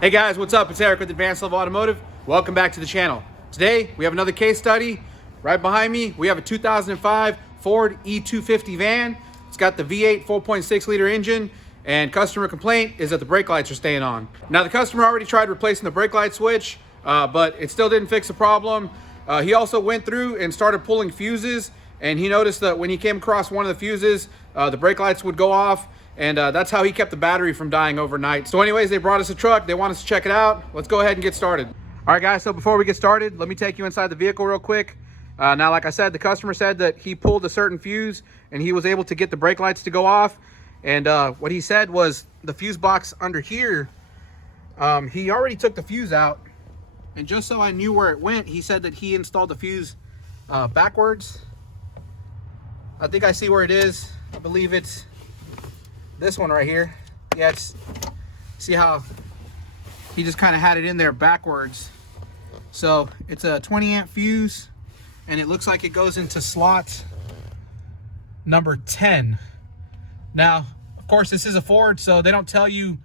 Hey guys, what's up? It's Eric with Advanced Level Automotive. Welcome back to the channel. Today we have another case study. Right behind me we have a 2005 Ford E250 van. It's got the V8 4.6 liter engine, and customer complaint is that the brake lights are staying on. Now the customer already tried replacing the brake light switch, but it still didn't fix the problem. He also went through and started pulling fuses, and he noticed that when he came across one of the fuses, the brake lights would go off. And that's how he kept the battery from dying overnight. So anyways, they brought us a truck. They want us to check it out. Let's go ahead and get started. All right, guys, so before we get started, let me take you inside the vehicle real quick. Now, like I said, the customer said that he pulled a certain fuse and he was able to get the brake lights to go off. And what he said was the fuse box under here, he already took the fuse out. And just so I knew where it went, he said that he installed the fuse backwards. I think I see where it is. I believe it's this one right here. Yeah, it's, see how he just kind of had it in there backwards. So it's a 20 amp fuse, and it looks like it goes into slot number 10. Now, of course, this is a Ford, so they don't tell you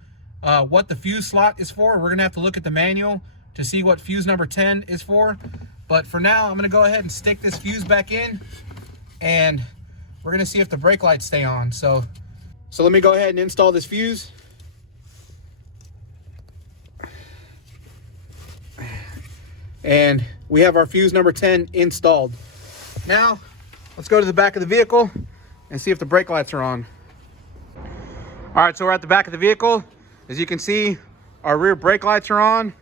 what the fuse slot is for. We're gonna have to look at the manual to see what fuse number 10 is for. But for now, I'm gonna go ahead and stick this fuse back in, and we're gonna see if the brake lights stay on. So let me go ahead and install this fuse. And we have our fuse number 10 installed. Now, let's go to the back of the vehicle and see if the brake lights are on. All right, so we're at the back of the vehicle. As you can see, our rear brake lights are on.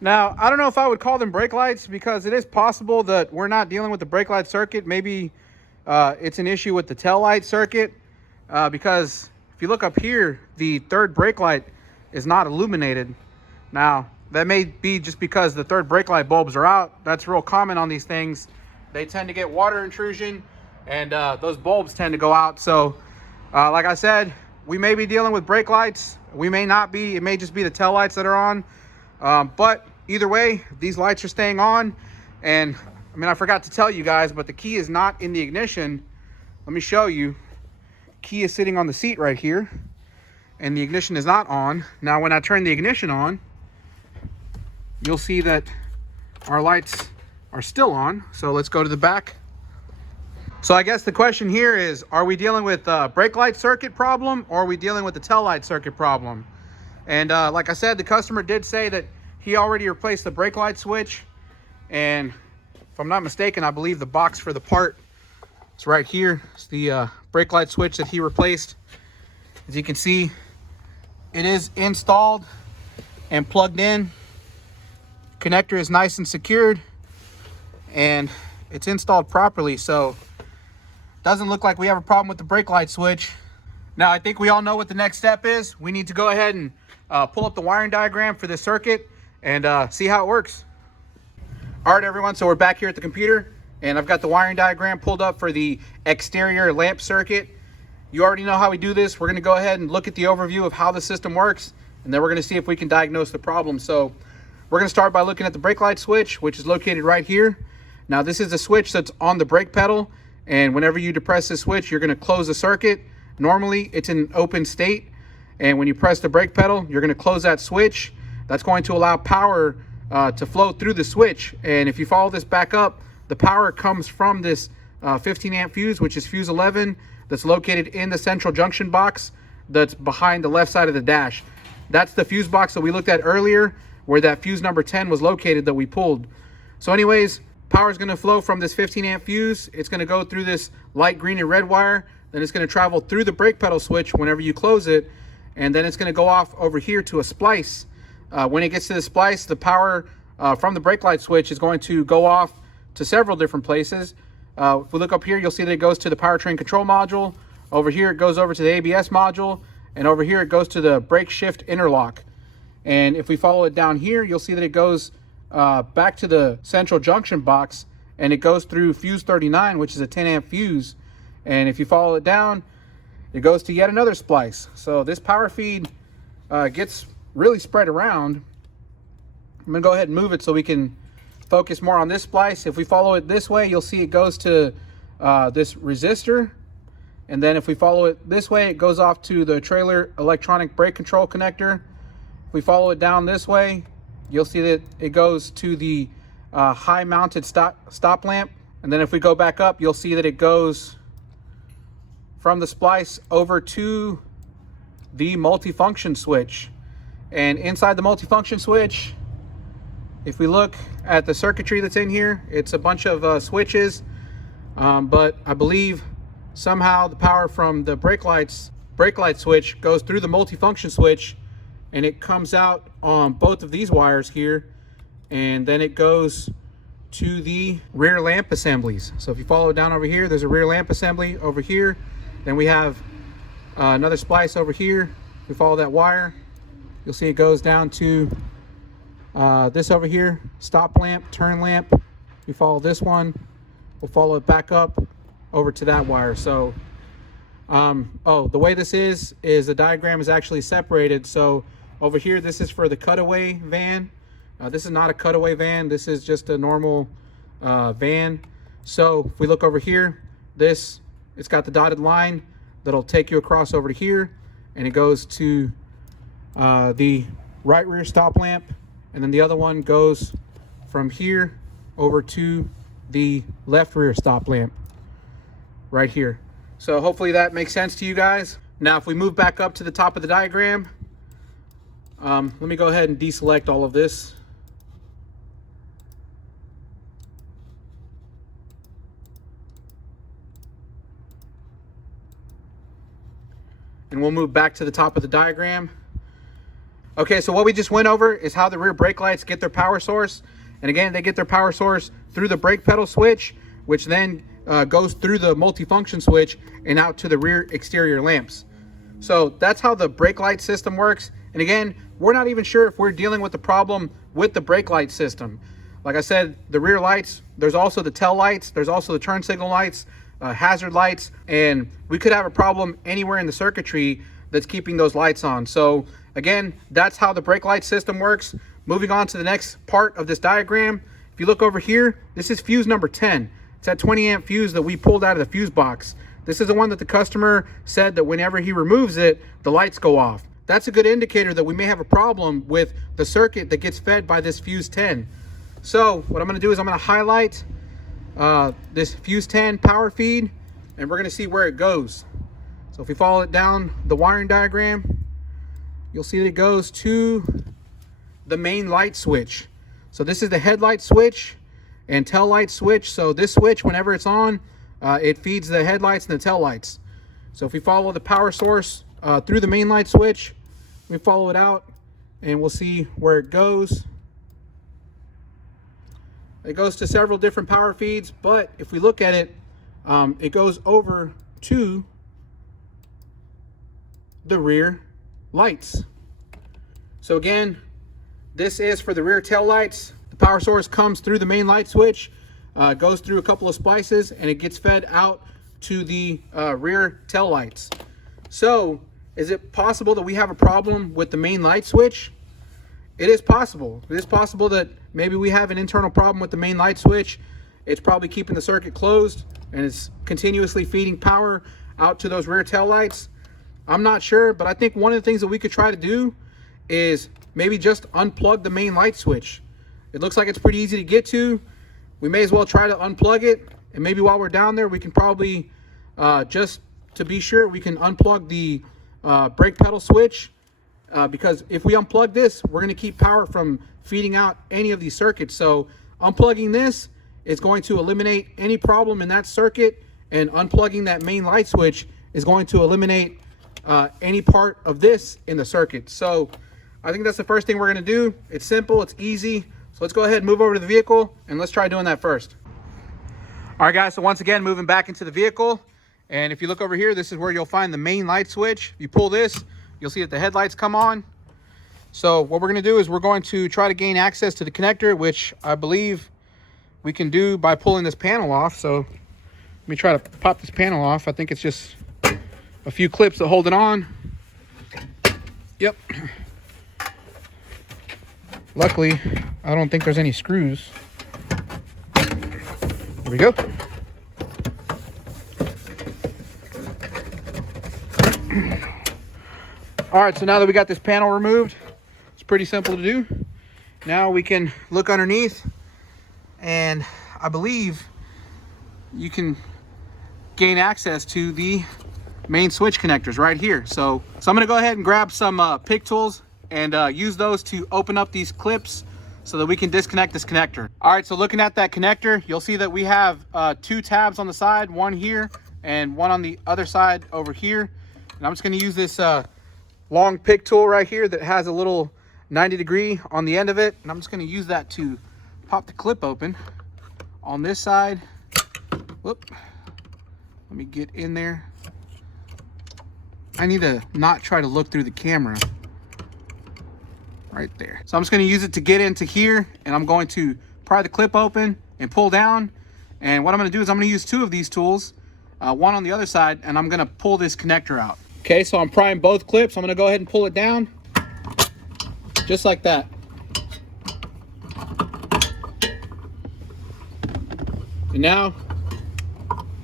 Now, I don't know if I would call them brake lights, because it is possible that we're not dealing with the brake light circuit. Maybe it's an issue with the tail light circuit. Because if you look up here, the third brake light is not illuminated. Now, that may be just because the third brake light bulbs are out. That's real common on these things. They tend to get water intrusion, and those bulbs tend to go out. So, like I said, we may be dealing with brake lights. We may not be. It may just be the tail lights that are on. But either way, these lights are staying on. And, I mean, I forgot to tell you guys, but the key is not in the ignition. Let me show you. Key is sitting on the seat right here, and the ignition is not on. Now when I turn the ignition on, you'll see that our lights are still on. So let's go to the back. So I guess the question here is, are we dealing with a brake light circuit problem, or are we dealing with the tail light circuit problem? And like I said, the customer did say that he already replaced the brake light switch, and if I'm not mistaken, I believe the box for the part is right here. It's the brake light switch that he replaced. As you can see, it is installed and plugged in. Connector is nice and secured, and it's installed properly, so doesn't look like we have a problem with the brake light switch. Now, I think we all know what the next step is. We need to go ahead and pull up the wiring diagram for this circuit and see how it works. All right, everyone, so we're back here at the computer, and I've got the wiring diagram pulled up for the exterior lamp circuit. You already know how we do this. We're going to go ahead and look at the overview of how the system works, and then we're going to see if we can diagnose the problem. So we're going to start by looking at the brake light switch, which is located right here. Now, this is a switch that's on the brake pedal, and whenever you depress this switch, you're going to close the circuit. Normally, it's in open state, and when you press the brake pedal, you're going to close that switch. That's going to allow power to flow through the switch. And if you follow this back up, the power comes from this 15 amp fuse, which is fuse 11, that's located in the central junction box that's behind the left side of the dash. That's the fuse box that we looked at earlier, where that fuse number 10 was located that we pulled. So anyways, power is going to flow from this 15 amp fuse. It's going to go through this light green and red wire. Then it's going to travel through the brake pedal switch whenever you close it. And then it's going to go off over here to a splice. When it gets to the splice, the power from the brake light switch is going to go off to several different places. If we look up here, you'll see that it goes to the powertrain control module. Over here, it goes over to the ABS module. And over here, it goes to the brake shift interlock. And if we follow it down here, you'll see that it goes back to the central junction box, and it goes through fuse 39, which is a 10 amp fuse. And if you follow it down, it goes to yet another splice. So this power feed gets really spread around. I'm gonna go ahead and move it so we can focus more on this splice. If we follow it this way, you'll see it goes to this resistor. And then if we follow it this way, it goes off to the trailer electronic brake control connector. we follow it down this way, you'll see that it goes to the high mounted stop lamp. And then if we go back up, you'll see that it goes from the splice over to the multifunction switch. And inside the multifunction switch, if we look at the circuitry that's in here, it's a bunch of switches, but I believe somehow the power from the brake light switch goes through the multifunction switch, and it comes out on both of these wires here, and then it goes to the rear lamp assemblies. So if you follow it down over here, there's a rear lamp assembly over here. Then we have another splice over here. If we follow that wire, you'll see it goes down to this over here, stop lamp, turn lamp. We follow this one, we'll follow it back up over to that wire. So oh, the way this is the diagram is actually separated. So over here, this is for the cutaway van. This is not a cutaway van, this is just a normal van. So if we look over here, it's got the dotted line that'll take you across over to here, and it goes to the right rear stop lamp, and then the other one goes from here over to the left rear stop lamp right here. So hopefully that makes sense to you guys. Now if we move back up to the top of the diagram, let me go ahead and deselect all of this. And we'll move back to the top of the diagram. Okay, so what we just went over is how the rear brake lights get their power source. And again, they get their power source through the brake pedal switch, which then goes through the multifunction switch and out to the rear exterior lamps. So that's how the brake light system works. And again, we're not even sure if we're dealing with the problem with the brake light system. Like I said, the rear lights, there's also the tail lights, there's also the turn signal lights, hazard lights, and we could have a problem anywhere in the circuitry that's keeping those lights on. So again, that's how the brake light system works. Moving on to the next part of this diagram, if you look over here, this is fuse number 10. It's that 20 amp fuse that we pulled out of the fuse box. This is the one that the customer said that whenever he removes it, the lights go off. That's a good indicator that we may have a problem with the circuit that gets fed by this fuse 10. So what I'm going to do is I'm going to highlight this fuse 10 power feed, and we're going to see where it goes. So if we follow it down the wiring diagram, you'll see that it goes to the main light switch. So this is the headlight switch and tail light switch. So this switch, whenever it's on, it feeds the headlights and the tail lights. So if we follow the power source through the main light switch, we follow it out, and we'll see where it goes. It goes to several different power feeds, but if we look at it, it goes over to the rear lights. So again, this is for the rear tail lights. The power source comes through the main light switch, goes through a couple of splices, and it gets fed out to the rear tail lights. So is it possible that we have a problem with the main light switch? It is possible. It is possible that maybe we have an internal problem with the main light switch. It's probably keeping the circuit closed, and it's continuously feeding power out to those rear tail lights. I'm not sure, but I think one of the things that we could try to do is maybe just unplug the main light switch. It looks like it's pretty easy to get to. We may as well try to unplug it, and maybe while we're down there, we can probably, just to be sure, we can unplug the brake pedal switch, because if we unplug this, we're going to keep power from feeding out any of these circuits. So unplugging this is going to eliminate any problem in that circuit, and unplugging that main light switch is going to eliminate any part of this in the circuit. So I think that's the first thing we're going to do. It's simple, it's easy. So let's go ahead and move over to the vehicle, and let's try doing that first. All right, guys, so once again, moving back into the vehicle. And if you look over here, this is where you'll find the main light switch. If you pull this, you'll see that the headlights come on. So what we're going to do is we're going to try to gain access to the connector, which I believe we can do by pulling this panel off. So let me try to pop this panel off. I think it's just a few clips that hold it on. Yep. Luckily, I don't think there's any screws. There we go. All right, so now that we got this panel removed, let's pretty simple to do. Now we can look underneath, and I believe you can gain access to the main switch connectors right here. So I'm gonna go ahead and grab some pick tools and use those to open up these clips so that we can disconnect this connector. All right, so looking at that connector, you'll see that we have 2 tabs on the side, one here and one on the other side over here. And I'm just gonna use this long pick tool right here that has a little 90-degree on the end of it. And I'm just gonna use that to pop the clip open on this side. Whoop, let me get in there. I need to not try to look through the camera. Right there. So I'm just going to use it to get into here, and I'm going to pry the clip open and pull down. And what I'm going to do is I'm going to use 2 of these tools, one on the other side, and I'm going to pull this connector out. Okay, so I'm prying both clips. I'm going to go ahead and pull it down just like that. And now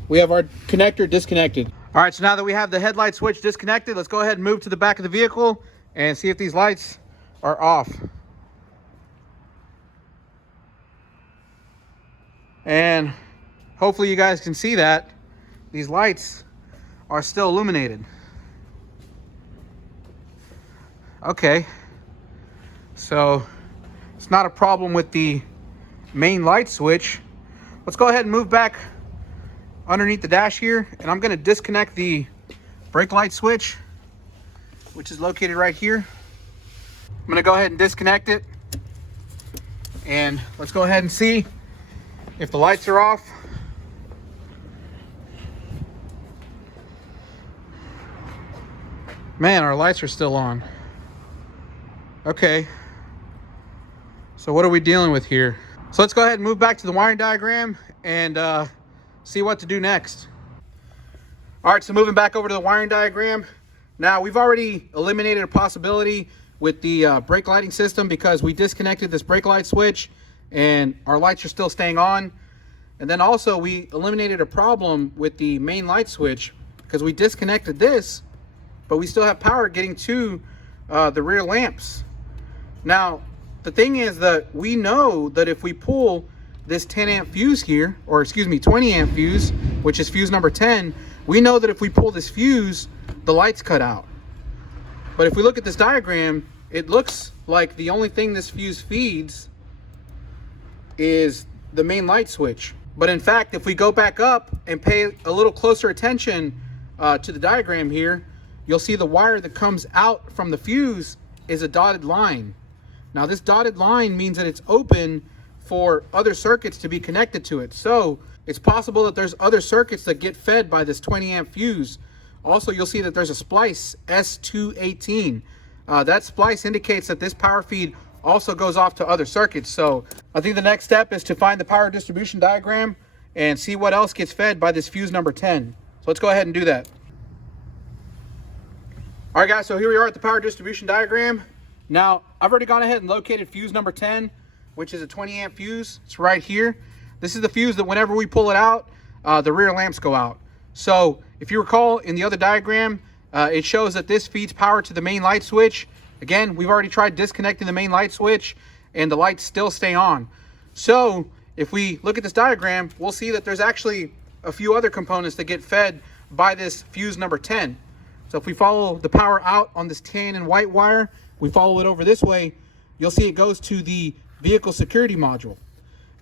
we have our connector disconnected. All right, so now that we have the headlight switch disconnected, let's go ahead and move to the back of the vehicle and see if these lights are off. And hopefully you guys can see that these lights are still illuminated. Okay, so it's not a problem with the main light switch. Let's go ahead and move back underneath the dash here, and I'm going to disconnect the brake light switch, which is located right here. I'm going to go ahead and disconnect it, and let's go ahead and see if the lights are off. Man, our lights are still on. Okay, so what are we dealing with here? So let's go ahead and move back to the wiring diagram and see what to do next. All right, so moving back over to the wiring diagram. Now, we've already eliminated a possibility with the brake lighting system because we disconnected this brake light switch and our lights are still staying on. And then also we eliminated a problem with the main light switch because we disconnected this, but we still have power getting to the rear lamps. Now, the thing is that we know that if we pull this 10 amp fuse here, or excuse me, 20 amp fuse, which is fuse number 10, we know that if we pull this fuse, the lights cut out. But if we look at this diagram, it looks like the only thing this fuse feeds is the main light switch. But in fact, if we go back up and pay a little closer attention to the diagram here, you'll see the wire that comes out from the fuse is a dotted line. Now, this dotted line means that it's open for other circuits to be connected to it. So it's possible that there's other circuits that get fed by this 20 amp fuse. Also, you'll see that there's a splice S218. That splice indicates that this power feed also goes off to other circuits. So I think the next step is to find the power distribution diagram and see what else gets fed by this fuse number 10. So let's go ahead and do that. All right, guys, so here we are at the power distribution diagram. Now, I've already gone ahead and located fuse number 10, which is a 20 amp fuse. It's right here. This is the fuse that whenever we pull it out, the rear lamps go out. So if you recall in the other diagram, it shows that this feeds power to the main light switch. Again, we've already tried disconnecting the main light switch and the lights still stay on. So if we look at this diagram, we'll see that there's actually a few other components that get fed by this fuse number 10. So if we follow the power out on this tan and white wire, we follow it over this way, you'll see it goes to the vehicle security module.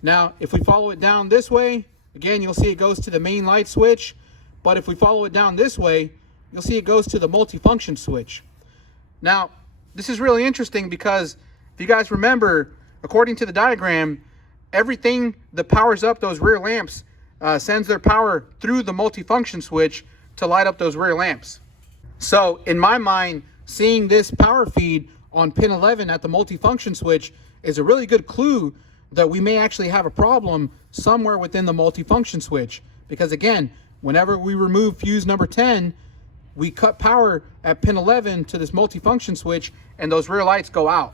Now, if we follow it down this way, again, you'll see it goes to the main light switch. But if we follow it down this way, you'll see it goes to the multifunction switch. Now, this is really interesting because if you guys remember, according to the diagram, everything that powers up those rear lamps sends their power through the multifunction switch to light up those rear lamps. So in my mind, seeing this power feed on pin 11 at the multifunction switch is a really good clue that we may actually have a problem somewhere within the multifunction switch. Because again, whenever we remove fuse number 10, we cut power at pin 11 to this multifunction switch and those rear lights go out.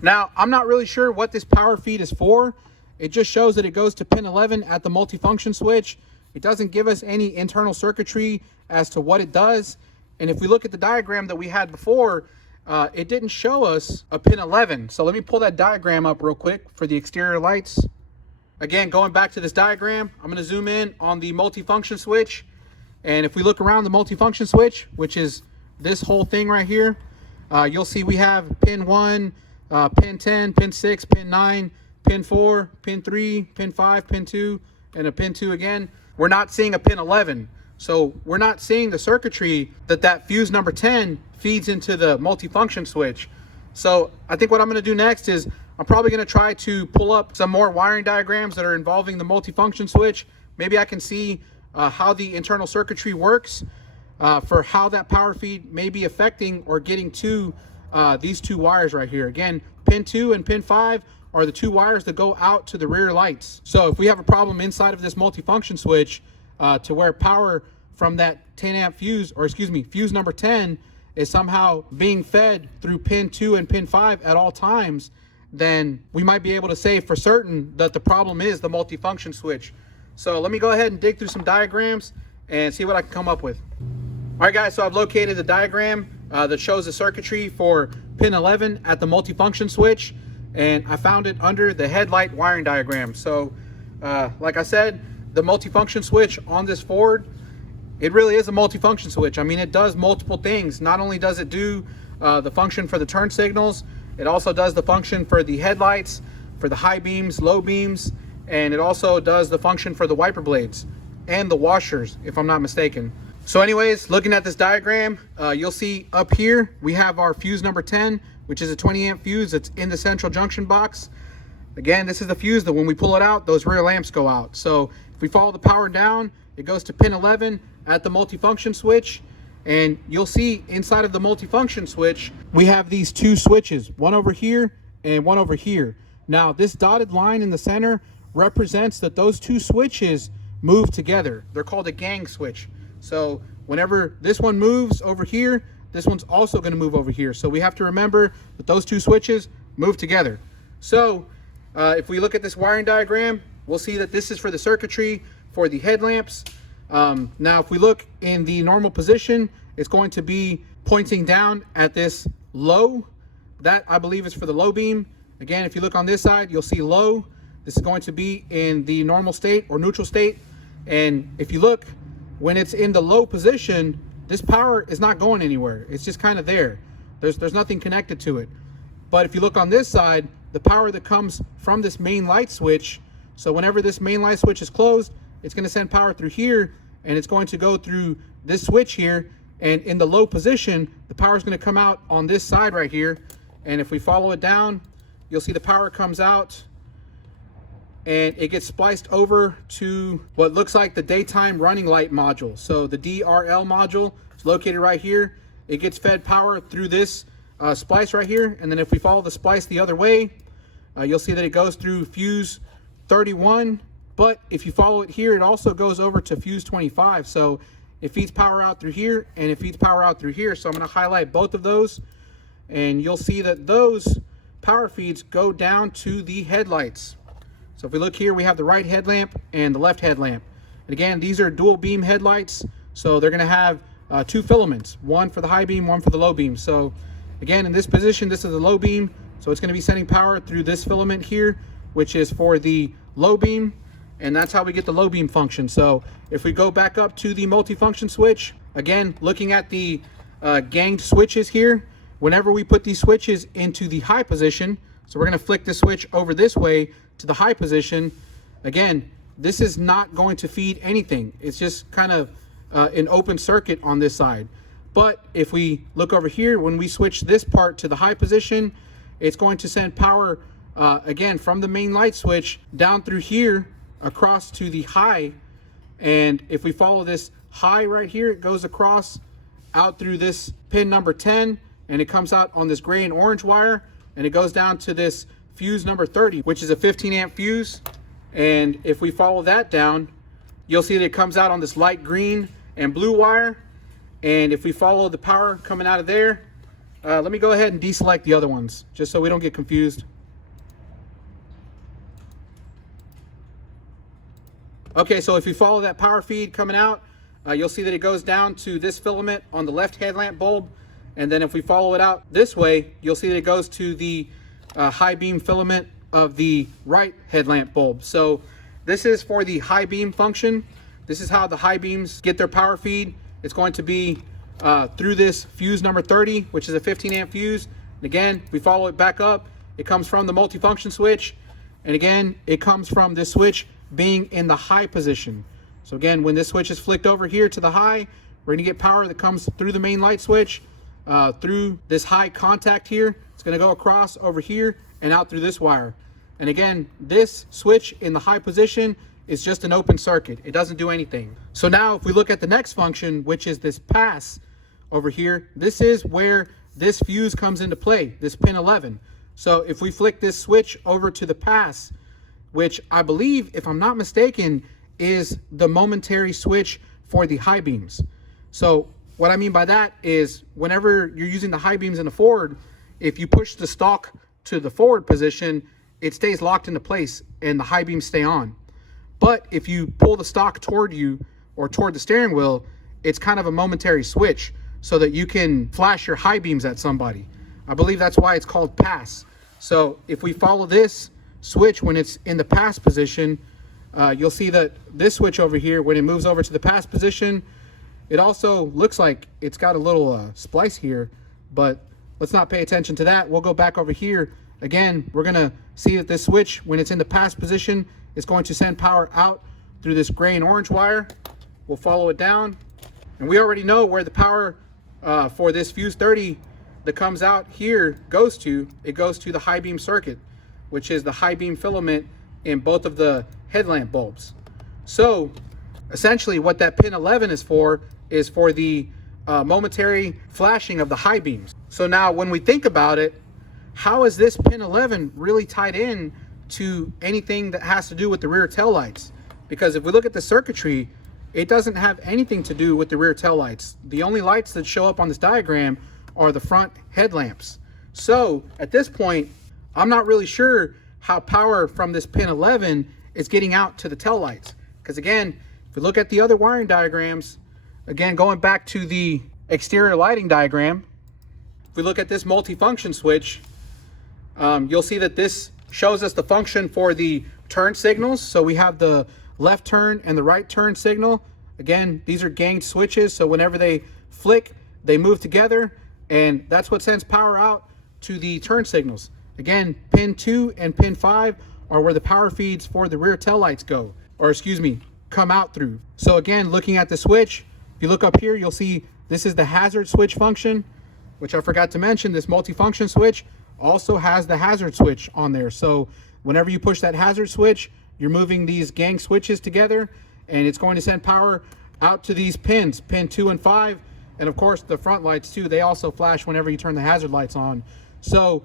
Now, I'm not really sure what this power feed is for. It just shows that it goes to pin 11 at the multifunction switch. It doesn't give us any internal circuitry as to what it does. And if we look at the diagram that we had before, it didn't show us a pin 11. So let me pull that diagram up real quick for the exterior lights. Again, going back to this diagram, I'm going to zoom in on the multifunction switch. And if we look around the multifunction switch, which is this whole thing right here, you'll see we have pin 1, pin 10, pin 6, pin 9, pin 4, pin 3, pin 5, pin 2, and a pin 2 again. We're not seeing a pin 11. So we're not seeing the circuitry that fuse number 10 feeds into the multifunction switch. So I think what I'm going to do next is I'm probably going to try to pull up some more wiring diagrams that are involving the multifunction switch. Maybe I can see how the internal circuitry works for how that power feed may be affecting or getting to these two wires right here. Again, pin 2 and pin 5 are the two wires that go out to the rear lights. So if we have a problem inside of this multifunction switch to where power from that 10 amp fuse, or excuse me, fuse number 10 is somehow being fed through pin 2 and pin 5 at all times, then we might be able to say for certain that the problem is the multifunction switch. So let me go ahead and dig through some diagrams and see what I can come up with. All right, guys, so I've located the diagram that shows the circuitry for pin 11 at the multifunction switch, and I found it under the headlight wiring diagram. So like I said, the multifunction switch on this Ford, it really is a multifunction switch. I mean, it does multiple things. Not only does it do the function for the turn signals, it also does the function for the headlights, for the high beams, low beams, and it also does the function for the wiper blades and the washers, if I'm not mistaken. So anyways, looking at this diagram, you'll see up here, we have our fuse number 10, which is a 20 amp fuse that's in the central junction box. Again, this is the fuse that when we pull it out, those rear lamps go out. So if we follow the power down, it goes to pin 11 at the multifunction switch. And you'll see inside of the multifunction switch, we have these two switches, one over here and one over here. Now, this dotted line in the center represents that those two switches move together. They're called a gang switch. So whenever this one moves over here, this one's also going to move over here. So we have to remember that those two switches move together. So if we look at this wiring diagram, we'll see that this is for the circuitry for the headlamps. Now, if we look in the normal position, it's going to be pointing down at this low. That, I believe, is for the low beam. Again, if you look on this side, you'll see low. This is going to be in the normal state or neutral state. And if you look, when it's in the low position, this power is not going anywhere. It's just kind of there. There's nothing connected to it. But if you look on this side, the power that comes from this main light switch, so whenever this main light switch is closed, it's going to send power through here, and it's going to go through this switch here. And in the low position, the power is going to come out on this side right here. And if we follow it down, you'll see the power comes out and it gets spliced over to what looks like the daytime running light module. So the DRL module is located right here. It gets fed power through this splice right here. And then if we follow the splice the other way, you'll see that it goes through fuse 31. But if you follow it here, it also goes over to fuse 25. So it feeds power out through here and it feeds power out through here. So I'm going to highlight both of those, and you'll see that those power feeds go down to the headlights. So if we look here, we have the right headlamp and the left headlamp. And again, these are dual beam headlights. So they're going to have two filaments, one for the high beam, one for the low beam. So again, in this position, this is the low beam. So it's going to be sending power through this filament here, which is for the low beam. And that's how we get the low beam function. So if we go back up to the multifunction switch, again, looking at the ganged switches here, whenever we put these switches into the high position, so we're going to flick the switch over this way to the high position. Again, this is not going to feed anything. It's just kind of an open circuit on this side. But if we look over here, when we switch this part to the high position, it's going to send power again from the main light switch down through here across to the high. And if we follow this high right here, it goes across out through this pin number 10, and it comes out on this gray and orange wire, and it goes down to this fuse number 30, which is a 15 amp fuse. And if we follow that down, you'll see that it comes out on this light green and blue wire. And if we follow the power coming out of there, let me go ahead and deselect the other ones just so we don't get confused. Okay, so if you follow that power feed coming out, you'll see that it goes down to this filament on the left headlamp bulb. And then if we follow it out this way, you'll see that it goes to the high beam filament of the right headlamp bulb. So this is for the high beam function. This is how the high beams get their power feed. It's going to be through this fuse number 30, which is a 15 amp fuse. And again, we follow it back up. It comes from the multifunction switch. And again, it comes from this switch being in the high position. So again, when this switch is flicked over here to the high, we're gonna get power that comes through the main light switch, through this high contact here. It's gonna go across over here and out through this wire. And again, this switch in the high position is just an open circuit. It doesn't do anything. So now if we look at the next function, which is this pass over here, this is where this fuse comes into play, this pin 11. So if we flick this switch over to the pass, which I believe, if I'm not mistaken, is the momentary switch for the high beams. So what I mean by that is whenever you're using the high beams in a Ford, if you push the stalk to the forward position, it stays locked into place and the high beams stay on. But if you pull the stalk toward you or toward the steering wheel, it's kind of a momentary switch so that you can flash your high beams at somebody. I believe that's why it's called pass. So if we follow this switch when it's in the pass position, you'll see that this switch over here, when it moves over to the pass position, it also looks like it's got a little splice here, but let's not pay attention to that. We'll go back over here. Again, we're gonna see that this switch, when it's in the pass position, is going to send power out through this gray and orange wire. We'll follow it down. And we already know where the power for this fuse 30 that comes out here goes to. It goes to the high beam circuit, which is the high beam filament in both of the headlamp bulbs. So essentially what that pin 11 is for the momentary flashing of the high beams. So now when we think about it, how is this pin 11 really tied in to anything that has to do with the rear tail lights? Because if we look at the circuitry, it doesn't have anything to do with the rear tail lights. The only lights that show up on this diagram are the front headlamps. So at this point, I'm not really sure how power from this pin 11 is getting out to the tail lights. Because again, if we look at the other wiring diagrams, again, going back to the exterior lighting diagram, if we look at this multifunction switch, you'll see that this shows us the function for the turn signals. So we have the left turn and the right turn signal. Again, these are ganged switches, so whenever they flick, they move together, and that's what sends power out to the turn signals. Again, pin 2 and pin 5 are where the power feeds for the rear tail lights go, or excuse me, come out through. So again, looking at the switch, if you look up here, you'll see this is the hazard switch function, which I forgot to mention. This multifunction switch also has the hazard switch on there. So whenever you push that hazard switch, you're moving these gang switches together, and it's going to send power out to these pins, pin 2 and 5. And of course, the front lights too, they also flash whenever you turn the hazard lights on. So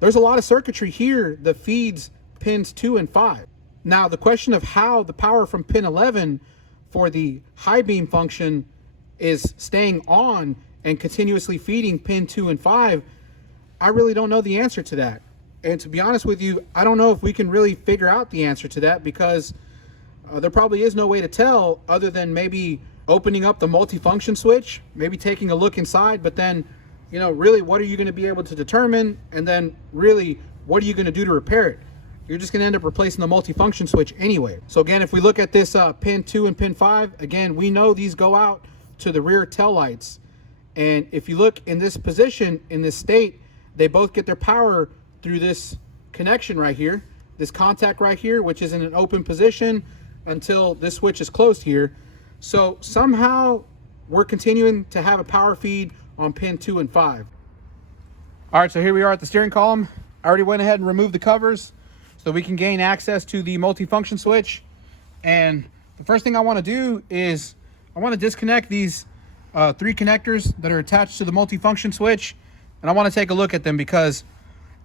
there's a lot of circuitry here that feeds pins 2 and 5. Now, the question of how the power from pin 11 for the high beam function is staying on and continuously feeding pin 2 and 5, I really don't know the answer to that. And to be honest with you, I don't know if we can really figure out the answer to that, because there probably is no way to tell other than maybe opening up the multifunction switch, maybe taking a look inside, but then, you know, really, what are you going to be able to determine? And then really, what are you going to do to repair it? You're just going to end up replacing the multifunction switch anyway. So again, if we look at this pin 2 and pin 5, again, we know these go out to the rear tail lights. And if you look in this position, in this state, they both get their power through this connection right here, this contact right here, which is in an open position until this switch is closed here. So somehow we're continuing to have a power feed on pin 2 and 5. All right, so here we are at the steering column. I already went ahead and removed the covers so we can gain access to the multifunction switch. And the first thing I want to do is I want to disconnect these 3 connectors that are attached to the multifunction switch. And I want to take a look at them, because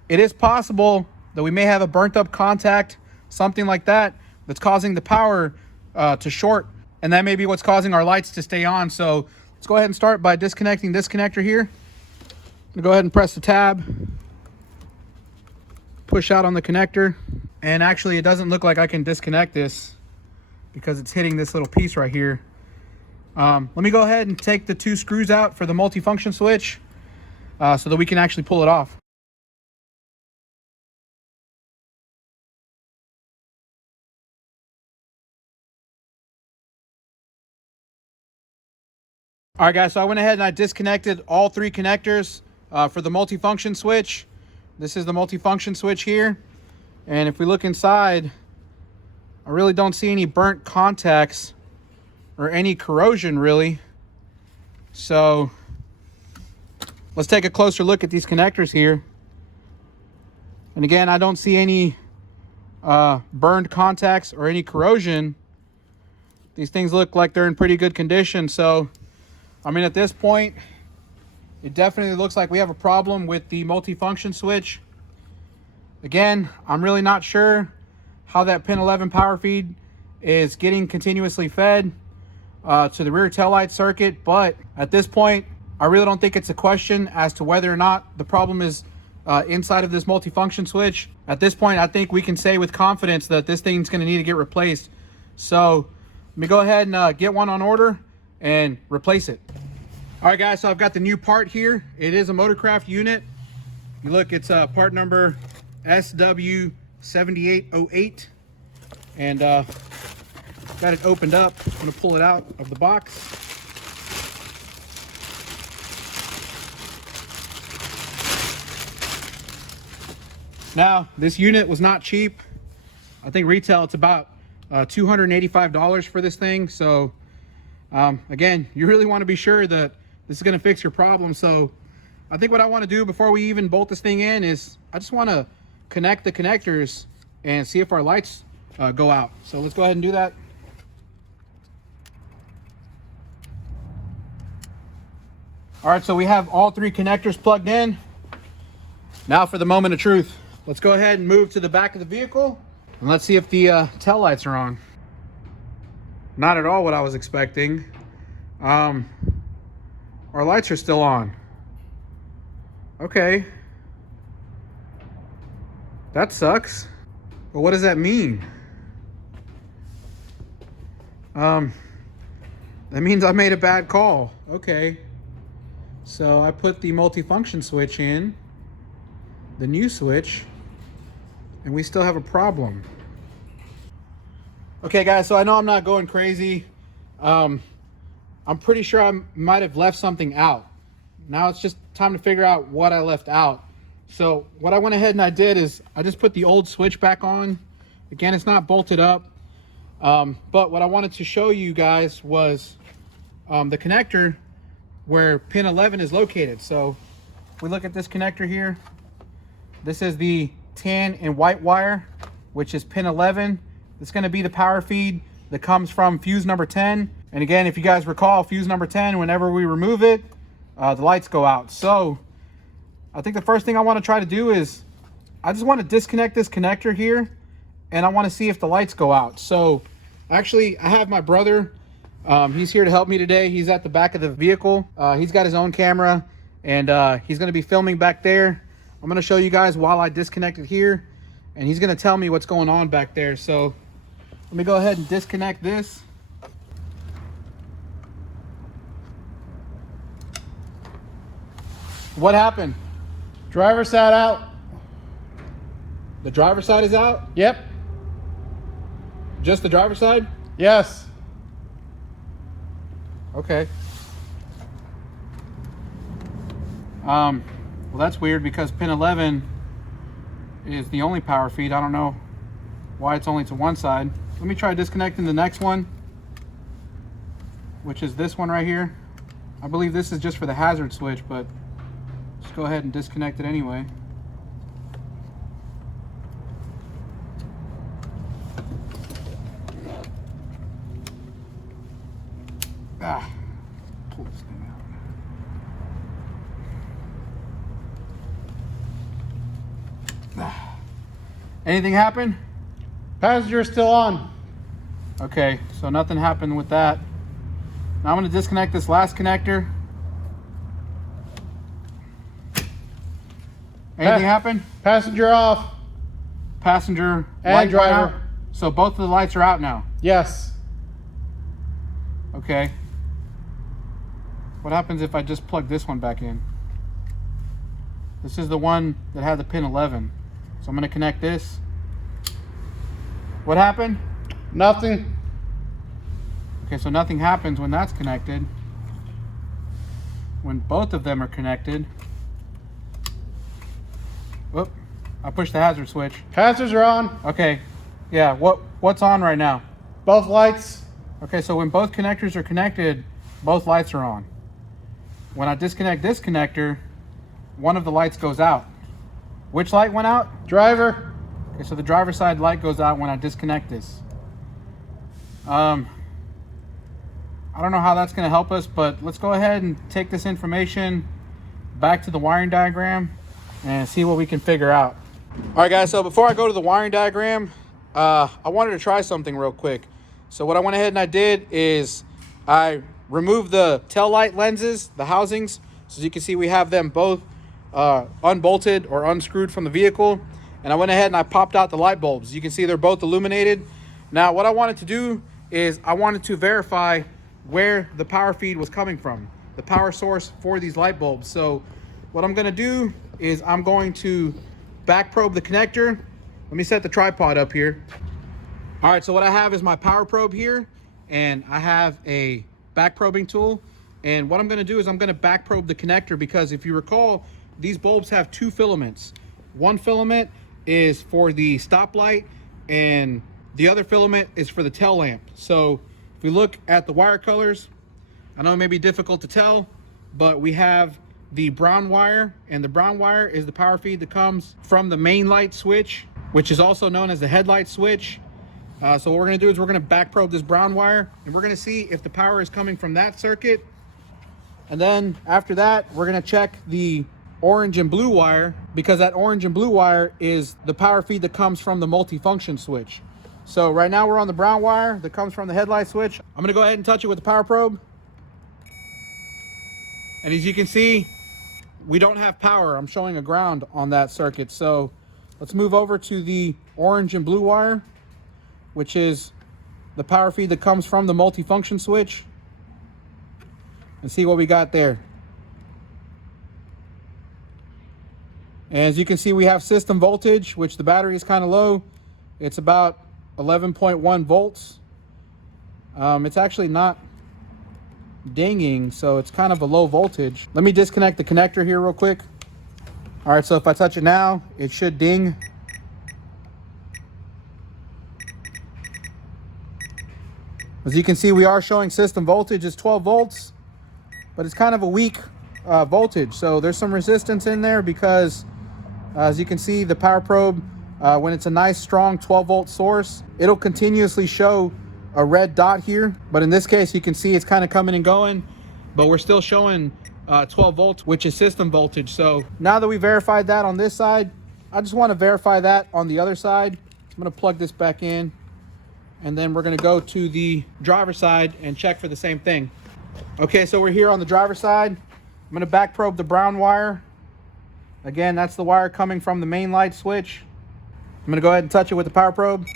it is possible that we may have a burnt up contact, something like that, that's causing the power to short. And that may be what's causing our lights to stay on. So let's go ahead and start by disconnecting this connector here. I'm gonna go ahead and press the tab, push out on the connector. And actually, it doesn't look like I can disconnect this because it's hitting this little piece right here. Let me go ahead and take the 2 screws out for the multifunction switch. so that we can actually pull it off. All right, guys, so I went ahead and I disconnected all 3 connectors for the multifunction switch. This is the multifunction switch here. And if we look inside, I really don't see any burnt contacts or any corrosion really. So let's take a closer look at these connectors here. And again, I don't see any burned contacts or any corrosion. These things look like they're in pretty good condition. So I mean, at this point, it definitely looks like we have a problem with the multifunction switch. Again, I'm really not sure how that pin 11 power feed is getting continuously fed to the rear taillight circuit, but at this point, I really don't think it's a question as to whether or not the problem is inside of this multifunction switch. At this point, I think we can say with confidence that this thing's going to need to get replaced. So let me go ahead and get one on order and replace it. All right, guys, so I've got the new part here. It is a Motorcraft unit. You look, it's part number SW7808, and got it opened up. I'm gonna pull it out of the box. Now, this unit was not cheap. I think retail it's about $285 for this thing. So again, you really want to be sure that this is going to fix your problem. So I think what I want to do before we even bolt this thing in is I just want to connect the connectors and see if our lights go out. So let's go ahead and do that. All right, so we have all 3 connectors plugged in. Now for the moment of truth. Let's go ahead and move to the back of the vehicle and let's see if the tail lights are on. Not at all what I was expecting. Our lights are still on. Okay. That sucks. But what does that mean? That means I made a bad call. Okay. So I put the multifunction switch in, the new switch, and we still have a problem. Okay, guys, so I know I'm not going crazy. I'm pretty sure I might have left something out. Now it's just time to figure out what I left out. So what I went ahead and I did is I just put the old switch back on. Again, it's not bolted up. But what I wanted to show you guys was the connector where pin 11 is located. So if we look at this connector here, this is the tan and white wire, which is pin 11. It's going to be the power feed that comes from fuse number 10. And again, if you guys recall, fuse number 10, whenever we remove it, the lights go out. So I think the first thing I want to try to do is I just want to disconnect this connector here, and I want to see if the lights go out. So actually, I have my brother. He's here to help me today. He's at the back of the vehicle. He's got his own camera, and he's going to be filming back there. I'm going to show you guys while I disconnect it here, and he's going to tell me what's going on back there. So let me go ahead and disconnect this. What happened? Driver's side out. The driver's side is out? Yep. Just the driver's side? Yes. Okay. Well, that's weird because pin 11 is the only power feed. I don't know why it's only to one side. Let me try disconnecting the next one, which is this one right here. I believe this is just for the hazard switch, but just go ahead and disconnect it anyway. Pull this thing out. Anything happen? Passenger is still on. Okay, so nothing happened with that. Now I'm going to disconnect this last connector. Anything happen? Passenger off. Passenger And light went out? driver. So both of the lights are out now. Yes. Okay. What happens if I just plug this one back in? This is the one that had the pin 11. So I'm going to connect this. What happened? Nothing. Okay, so nothing happens when that's connected. When both of them are connected. Whoop, I pushed the hazard switch. Hazards are on. Okay, yeah, what's on right now? Both lights. Okay, so when both connectors are connected, both lights are on. When I disconnect this connector, one of the lights goes out. Which light went out? Driver. Okay, so the driver's side light goes out when I disconnect this. I don't know how that's going to help us, but let's go ahead and take this information back to the wiring diagram and see what we can figure out. All right, guys, so before I go to the wiring diagram, I wanted to try something real quick. So what I went ahead and I did is I removed the tail light lenses, the housings. So as you can see, we have them both unbolted or unscrewed from the vehicle. And I went ahead and I popped out the light bulbs. You can see they're both illuminated. Now, what I wanted to do is I wanted to verify where the power feed was coming from, the power source for these light bulbs. So what I'm going to do is I'm going to back probe the connector. Let me set the tripod up here. All right, so what I have is my power probe here, and I have a back probing tool. And what I'm going to do is I'm going to back probe the connector, because if you recall, these bulbs have two filaments. One filament is for the stoplight and the other filament is for the tail lamp. So if we look at the wire colors, I know it may be difficult to tell, but we have the brown wire, and the brown wire is the power feed that comes from the main light switch, which is also known as the headlight switch. So what we're going to do is we're going to back probe this brown wire, and we're going to see if the power is coming from that circuit. And then after that, we're going to check the orange and blue wire, because that orange and blue wire is the power feed that comes from the multifunction switch. So right now we're on the brown wire that comes from the headlight switch. I'm going to go ahead and touch it with the power probe. And as you can see, we don't have power. I'm showing a ground on that circuit. So let's move over to the orange and blue wire, which is the power feed that comes from the multifunction switch, and see what we got there. And as you can see, we have system voltage, which the battery is kind of low. It's about 11.1 volts. It's actually not dinging, so it's kind of a low voltage. Let me disconnect the connector here real quick. All right, so if I touch it now, it should ding. As you can see, we are showing system voltage is 12 volts, but it's kind of a weak voltage. So there's some resistance in there, because as you can see, the power probe, when it's a nice strong 12 volt source, it'll continuously show a red dot here. But in this case, you can see it's kind of coming and going, but we're still showing 12 volts, which is system voltage. So now that we verified that on this side, I just want to verify that on the other side. I'm going to plug this back in, and then we're going to go to the driver's side and check for the same thing. Okay, so we're here on the driver's side. I'm going to back probe the brown wire. Again, that's the wire coming from the main light switch. I'm going to go ahead and touch it with the power probe.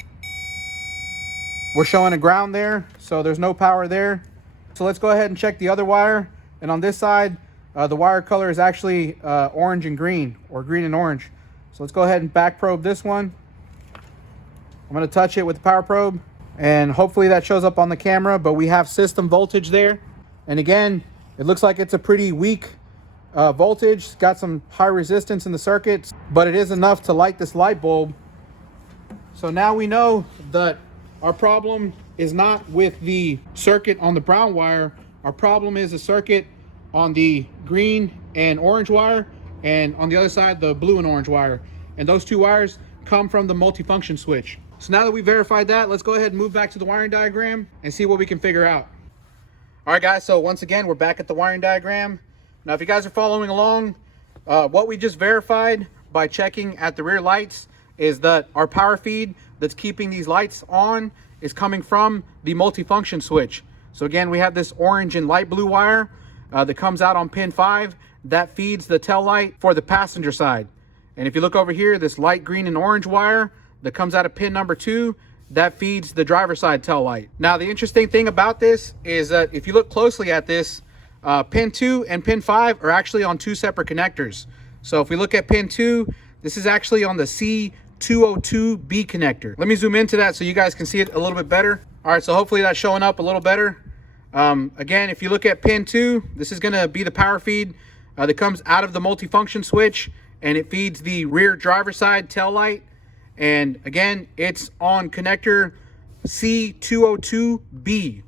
We're showing a ground there, so there's no power there. So let's go ahead and check the other wire. And on this side, the wire color is actually orange and green, or green and orange. So let's go ahead and back probe this one. I'm going to touch it with the power probe, and hopefully that shows up on the camera, but we have system voltage there. And again, it looks like it's a pretty weak voltage. It's got some high resistance in the circuits, but it is enough to light this light bulb. So now we know that our problem is not with the circuit on the brown wire. Our problem is the circuit on the green and orange wire, and on the other side, the blue and orange wire. And those two wires come from the multifunction switch. So now that we verified that, let's go ahead and move back to the wiring diagram and see what we can figure out. All right, guys, so once again, we're back at the wiring diagram. Now, if you guys are following along, what we just verified by checking at the rear lights is that our power feed that's keeping these lights on is coming from the multifunction switch. So again, we have this orange and light blue wire that comes out on pin 5 that feeds the tail light for the passenger side. And if you look over here, this light green and orange wire that comes out of pin number 2, that feeds the driver's side tail light. Now, the interesting thing about this is that if you look closely at this, pin 2 and pin 5 are actually on two separate connectors. So if we look at pin 2, this is actually on the C202B connector. Let me zoom into that so you guys can see it a little bit better. All right, so hopefully that's showing up a little better. Again, if you look at pin 2, this is going to be the power feed that comes out of the multifunction switch, and it feeds the rear driver side tail light. And again, it's on connector C202B.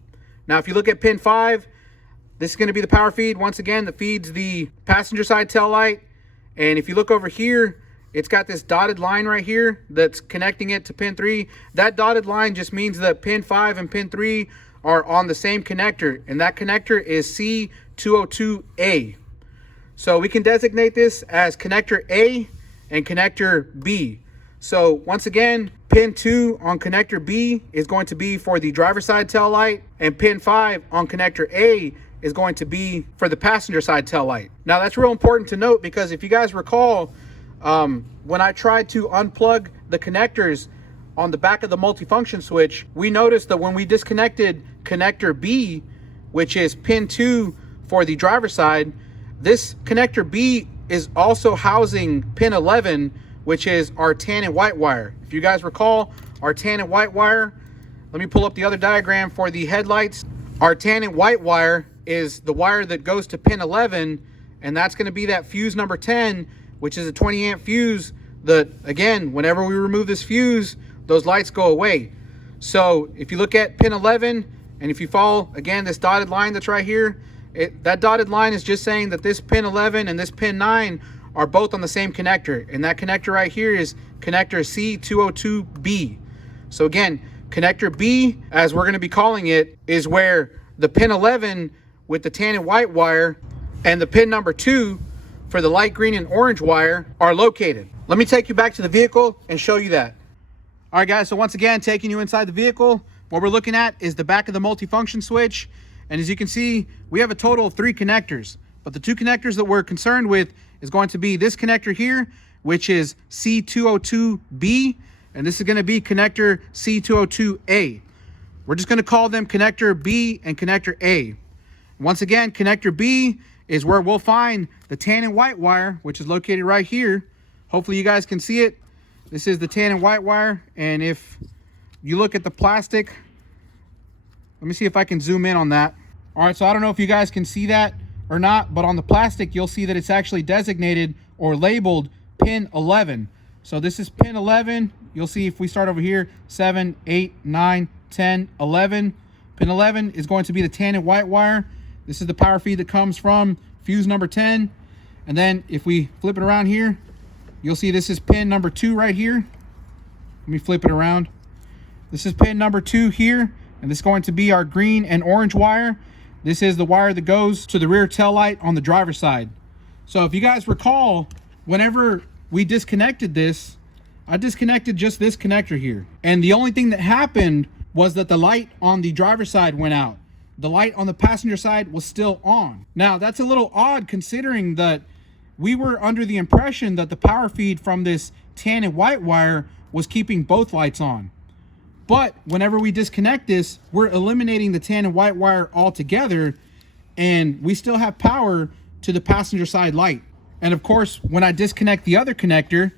Now, if you look at pin 5, this is going to be the power feed once again that feeds the passenger side tail light. And if you look over here, it's got this dotted line right here that's connecting it to pin 3. That dotted line just means that pin 5 and pin 3 are on the same connector, and that connector is C202A. So we can designate this as connector A and connector B. So once again, pin 2 on connector B is going to be for the driver side tail light, and pin 5 on connector A is going to be for the passenger side tail light. Now that's real important to note, because if you guys recall, when I tried to unplug the connectors on the back of the multifunction switch, we noticed that when we disconnected connector B, which is pin 2 for the driver side, this connector B is also housing pin 11, which is our tan and white wire. If you guys recall, our tan and white wire, let me pull up the other diagram for the headlights. Our tan and white wire is the wire that goes to pin 11, and that's going to be that fuse number 10, which is a 20 amp fuse that, again, whenever we remove this fuse, those lights go away. So if you look at pin 11, and if you follow, again, this dotted line that's right here, that dotted line is just saying that this pin 11 and this pin 9 are both on the same connector. And that connector right here is connector C202B. So again, connector B, as we're going to be calling it, is where the pin 11 with the tan and white wire and the pin number 2 for the light green and orange wire are located. Let me take you back to the vehicle and show you that. All right, guys, so once again, taking you inside the vehicle, what we're looking at is the back of the multifunction switch. And as you can see, we have a total of 3 connectors, but the 2 connectors that we're concerned with is going to be this connector here, which is C202B, and this is going to be connector C202A. We're just going to call them connector B and connector A. Once again, connector B is where we'll find the tan and white wire, which is located right here. Hopefully you guys can see it. This is the tan and white wire, and if you look at the plastic, let me see if I can zoom in on that. All right, so I don't know if you guys can see that or not, but on the plastic, you'll see that it's actually designated or labeled pin 11. So this is pin 11. You'll see if we start over here, 7, 8, 9, 10, 11. Pin 11 is going to be the tan and white wire. This is the power feed that comes from fuse number 10. And then if we flip it around here, you'll see this is pin number 2 right here. Let me flip it around. This is pin number 2 here, and this is going to be our green and orange wire. This is the wire that goes to the rear tail light on the driver's side. So if you guys recall, whenever we disconnected this, I disconnected just this connector here. And the only thing that happened was that the light on the driver's side went out. The light on the passenger side was still on. Now, that's a little odd considering that we were under the impression that the power feed from this tan and white wire was keeping both lights on. But whenever we disconnect this, we're eliminating the tan and white wire altogether, and we still have power to the passenger side light. And of course, when I disconnect the other connector,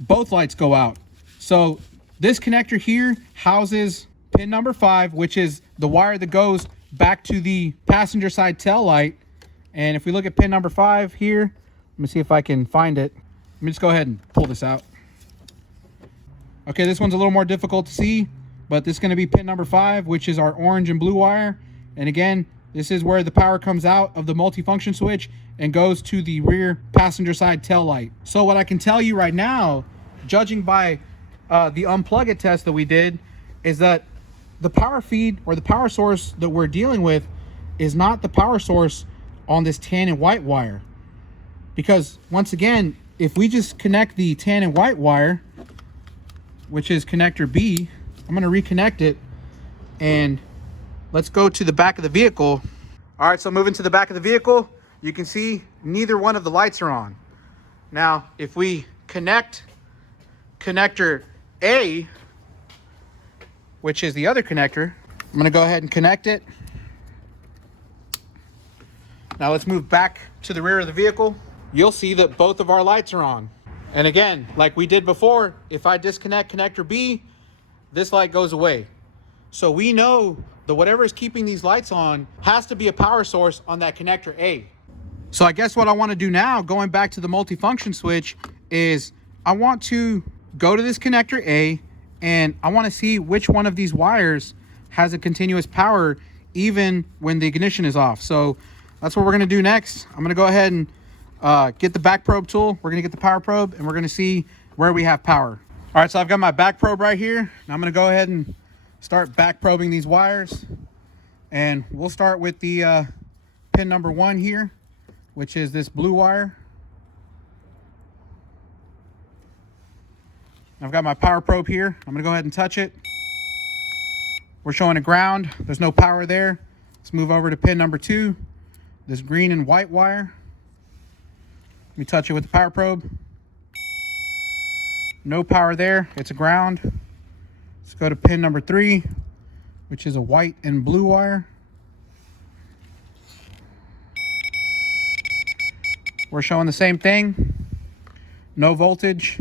both lights go out. So this connector here houses pin number 5, which is the wire that goes back to the passenger side tail light. And if we look at pin number 5 here, let me see if I can find it. Let me just go ahead and pull this out. Okay, this one's a little more difficult to see, but this is going to be pin number 5, which is our orange and blue wire. And again, this is where the power comes out of the multifunction switch and goes to the rear passenger side tail light. So what I can tell you right now, judging by the unplug it test that we did, is that the power feed or the power source that we're dealing with is not the power source on this tan and white wire. Because once again, if we just connect the tan and white wire, which is connector B, I'm going to reconnect it, and let's go to the back of the vehicle. All right, so moving to the back of the vehicle, you can see neither one of the lights are on. Now, if we connect connector A, which is the other connector, I'm going to go ahead and connect it. Now let's move back to the rear of the vehicle. you'll see that both of our lights are on. And again, like we did before, if I disconnect connector B, this light goes away. So we know that whatever is keeping these lights on has to be a power source on that connector A. So I guess what I want to do now, going back to the multifunction switch, is I want to go to this connector A and I want to see which one of these wires has a continuous power even when the ignition is off. So that's what we're going to do next. I'm going to go ahead and get the back probe tool. We're going to get the power probe and we're going to see where we have power. All right, so I've got my back probe right here. Now I'm going to go ahead and start back probing these wires. And we'll start with the pin number 1 here, which is this blue wire. I've got my power probe here. I'm going to go ahead and touch it. We're showing a ground. There's no power there. Let's move over to pin number 2, this green and white wire. Let me touch it with the power probe. No power there. It's a ground. Let's go to pin number 3, which is a white and blue wire. We're showing the same thing. No voltage.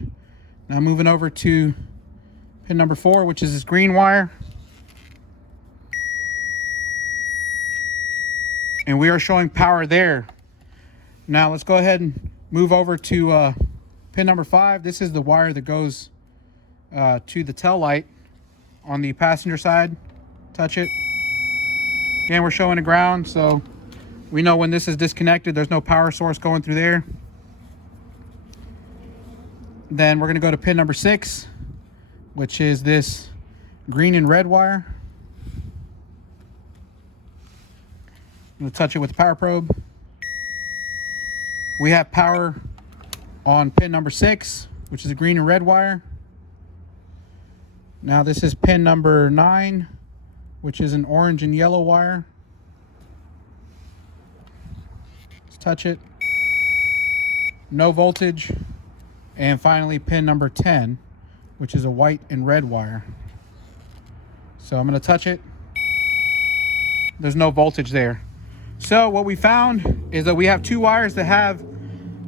Now moving over to pin number 4, which is this green wire. And we are showing power there. Now let's go ahead and move over to pin number 5. This is the wire that goes to the tail light on the passenger side. Touch it. Again, we're showing a ground, so we know when this is disconnected, there's no power source going through there. Then we're going to go to pin number 6, which is this green and red wire. I'm going to touch it with the power probe. We have power on pin number 6, which is a green and red wire. Now this is pin number 9, which is an orange and yellow wire. Let's touch it. No voltage. And finally pin number 10, which is a white and red wire. So I'm going to touch it. There's no voltage there. So what we found is that we have 2 wires that have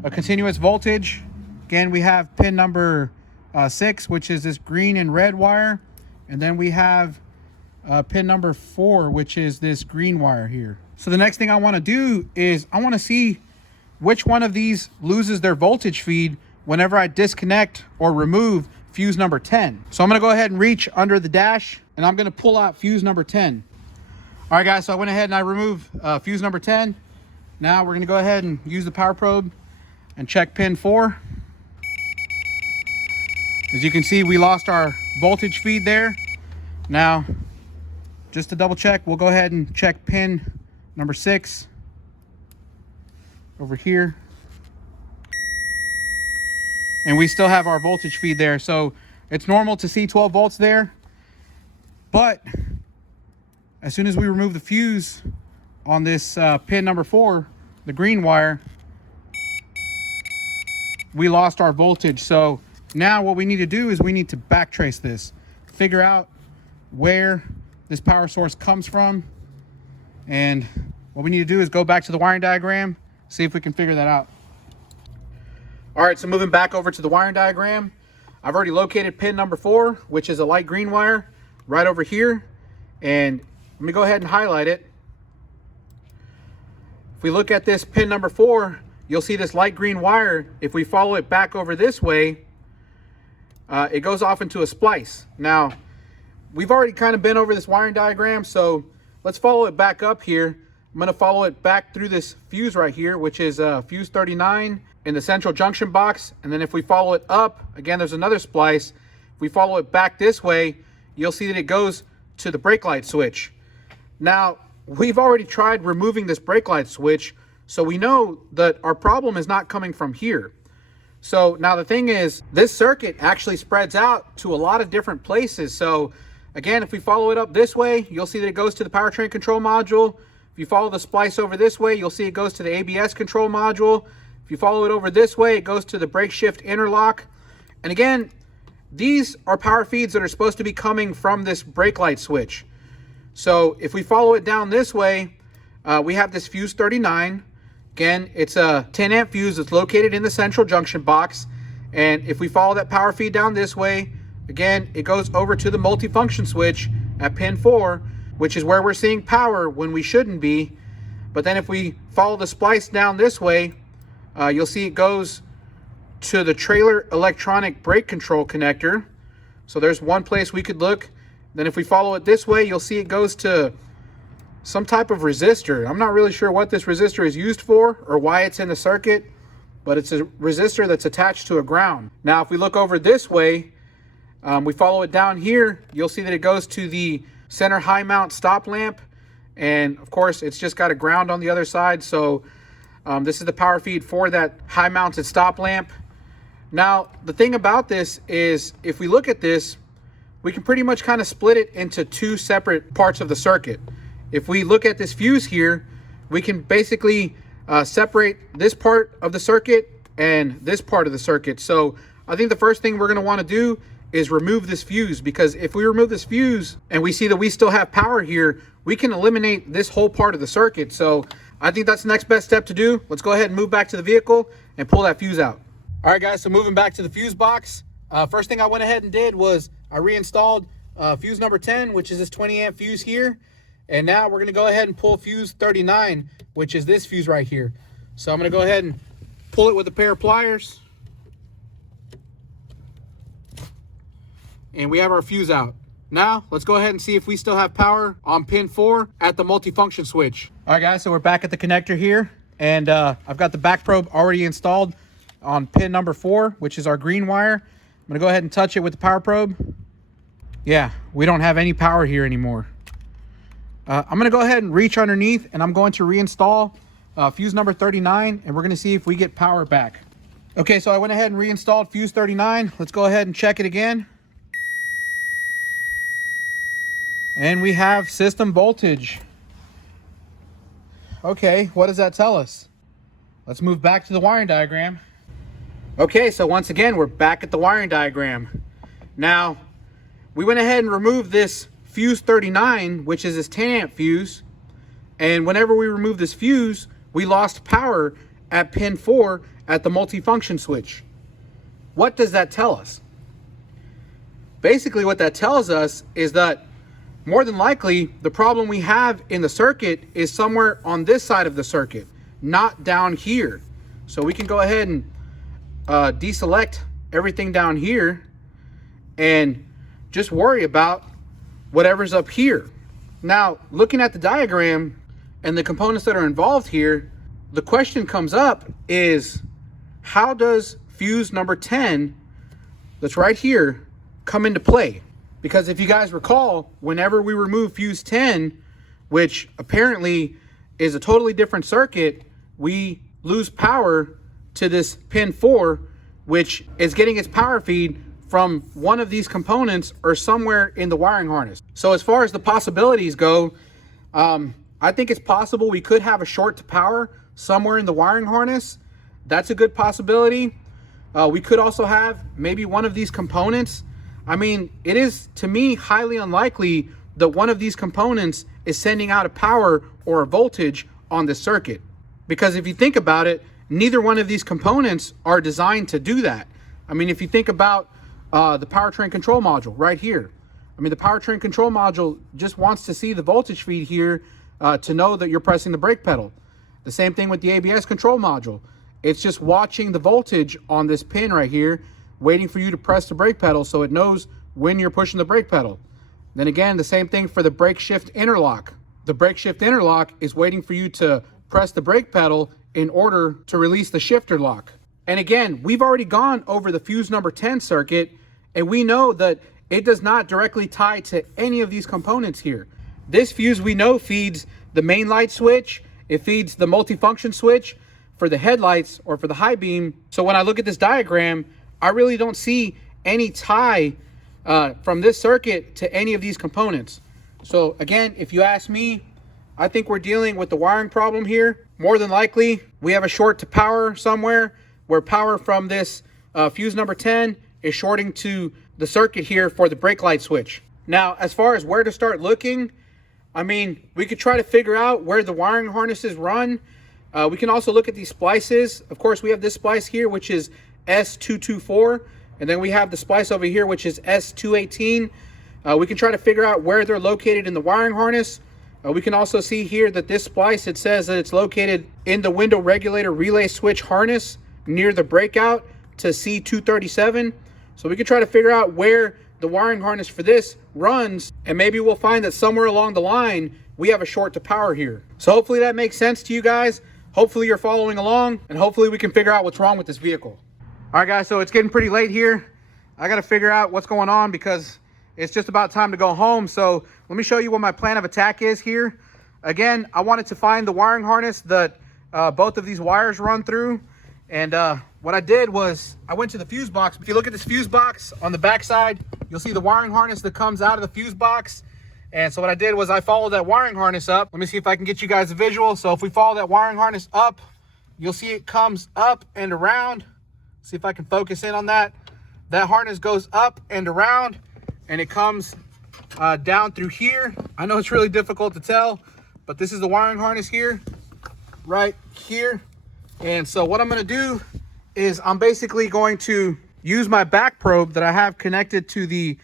a continuous voltage. Again, we have pin number 6, which is this green and red wire. And then we have pin number 4, which is this green wire here. So the next thing I want to do is I want to see which one of these loses their voltage feed whenever I disconnect or remove fuse number 10. So I'm going to go ahead and reach under the dash and I'm going to pull out fuse number 10. All right, guys, so I went ahead and I removed fuse number 10. Now we're going to go ahead and use the power probe and check pin 4. As you can see, we lost our voltage feed there. Now, just to double check, we'll go ahead and check pin number 6 over here. And we still have our voltage feed there. So it's normal to see 12 volts there. But as soon as we remove the fuse on this pin number 4, the green wire, we lost our voltage. So now what we need to do is we need to backtrace this, figure out where this power source comes from. And what we need to do is go back to the wiring diagram, see if we can figure that out. All right, so moving back over to the wiring diagram, I've already located pin number 4, which is a light green wire right over here. And let me go ahead and highlight it. If we look at this pin number 4, you'll see this light green wire. If we follow it back over this way, it goes off into a splice. Now, we've already kind of been over this wiring diagram, so let's follow it back up here. I'm going to follow it back through this fuse right here, which is fuse 39 in the central junction box. And then if we follow it up, again, there's another splice. If we follow it back this way, you'll see that it goes to the brake light switch. Now, we've already tried removing this brake light switch, so we know that our problem is not coming from here. So now the thing is, this circuit actually spreads out to a lot of different places. So again, if we follow it up this way, you'll see that it goes to the powertrain control module. If you follow the splice over this way, you'll see it goes to the ABS control module. If you follow it over this way, it goes to the brake shift interlock. And again, these are power feeds that are supposed to be coming from this brake light switch. So if we follow it down this way, we have this fuse 39. Again, it's a 10 amp fuse that's located in the central junction box. And if we follow that power feed down this way, again, it goes over to the multifunction switch at pin 4, which is where we're seeing power when we shouldn't be. But then if we follow the splice down this way, you'll see it goes to the trailer electronic brake control connector. So there's one place we could look. Then if we follow it this way, you'll see it goes to some type of resistor. I'm not really sure what this resistor is used for or why it's in the circuit, but it's a resistor that's attached to a ground. Now, if we look over this way, we follow it down here, you'll see that it goes to the center high mount stop lamp. And of course, it's just got a ground on the other side. So this is the power feed for that high mounted stop lamp. Now, the thing about this is if we look at this, we can pretty much kind of split it into two separate parts of the circuit. If we look at this fuse here, we can basically separate this part of the circuit and this part of the circuit. So I think the first thing we're going to want to do is remove this fuse, because if we remove this fuse and we see that we still have power here, we can eliminate this whole part of the circuit. So I think that's the next best step to do. Let's go ahead and move back to the vehicle and pull that fuse out. All right, guys, so moving back to the fuse box. First thing I went ahead and did was I reinstalled fuse number 10, which is this 20 amp fuse here. And now we're going to go ahead and pull fuse 39, which is this fuse right here. So I'm going to go ahead and pull it with a pair of pliers. And we have our fuse out. Now, let's go ahead and see if we still have power on pin 4 at the multifunction switch. All right, guys, so we're back at the connector here. And I've got the back probe already installed on pin number 4, which is our green wire. I'm going to go ahead and touch it with the power probe. Yeah, we don't have any power here anymore. I'm going to go ahead and reach underneath, and I'm going to reinstall fuse number 39, and we're going to see if we get power back. Okay, so I went ahead and reinstalled fuse 39. Let's go ahead and check it again. And we have system voltage. Okay, what does that tell us? Let's move back to the wiring diagram. Okay, so once again, we're back at the wiring diagram. Now, we went ahead and removed this fuse 39, which is this 10 amp fuse. And whenever we remove this fuse, we lost power at pin 4 at the multifunction switch. What does that tell us? Basically, what that tells us is that more than likely, the problem we have in the circuit is somewhere on this side of the circuit, not down here. So we can go ahead and deselect everything down here and just worry about whatever's up here. Now, looking at the diagram and the components that are involved here, the question comes up is, how does fuse number 10, that's right here, come into play? Because if you guys recall, whenever we remove fuse 10, which apparently is a totally different circuit, we lose power to this pin 4, which is getting its power feed from one of these components or somewhere in the wiring harness. So as far as the possibilities go, I think it's possible we could have a short to power somewhere in the wiring harness. That's a good possibility. We could also have maybe one of these components. I mean, it is, to me, highly unlikely that one of these components is sending out a power or a voltage on the circuit. Because if you think about it, neither one of these components are designed to do that. I mean, if you think about the powertrain control module right here. I mean, the powertrain control module just wants to see the voltage feed here to know that you're pressing the brake pedal. The same thing with the ABS control module. It's just watching the voltage on this pin right here, waiting for you to press the brake pedal so it knows when you're pushing the brake pedal. Then again, the same thing for the brake shift interlock. The brake shift interlock is waiting for you to press the brake pedal in order to release the shifter lock. And again, we've already gone over the fuse number 10 circuit, and we know that it does not directly tie to any of these components here. This fuse we know feeds the main light switch, it feeds the multifunction switch for the headlights or for the high beam. So when I look at this diagram, I really don't see any tie from this circuit to any of these components. So again, if you ask me, I think we're dealing with the wiring problem here. More than likely, we have a short to power somewhere where power from this fuse number 10 is shorting to the circuit here for the brake light switch. Now, as far as where to start looking, I mean, we could try to figure out where the wiring harnesses run. We can also look at these splices. Of course, we have this splice here, which is S224, and then we have the splice over here, which is S218. We can try to figure out where they're located in the wiring harness. We can also see here that this splice, it says that it's located in the window regulator relay switch harness near the breakout to C237. So we can try to figure out where the wiring harness for this runs, and maybe we'll find that somewhere along the line we have a short to power here. So hopefully that makes sense to you guys. Hopefully you're following along, and hopefully we can figure out what's wrong with this vehicle. All right, guys, so it's getting pretty late here. I got to figure out what's going on because it's just about time to go home. So let me show you what my plan of attack is here. Again, I wanted to find the wiring harness that both of these wires run through. And what I did was I went to the fuse box. If you look at this fuse box on the back side, you'll see the wiring harness that comes out of the fuse box. And so what I did was I followed that wiring harness up. Let me see if I can get you guys a visual. So if we follow that wiring harness up, you'll see it comes up and around. See if I can focus in on that. That harness goes up and around, and it comes down through here. I know it's really difficult to tell, but this is the wiring harness here, right here. And so what I'm gonna do is I'm basically going to use my back probe that I have connected to the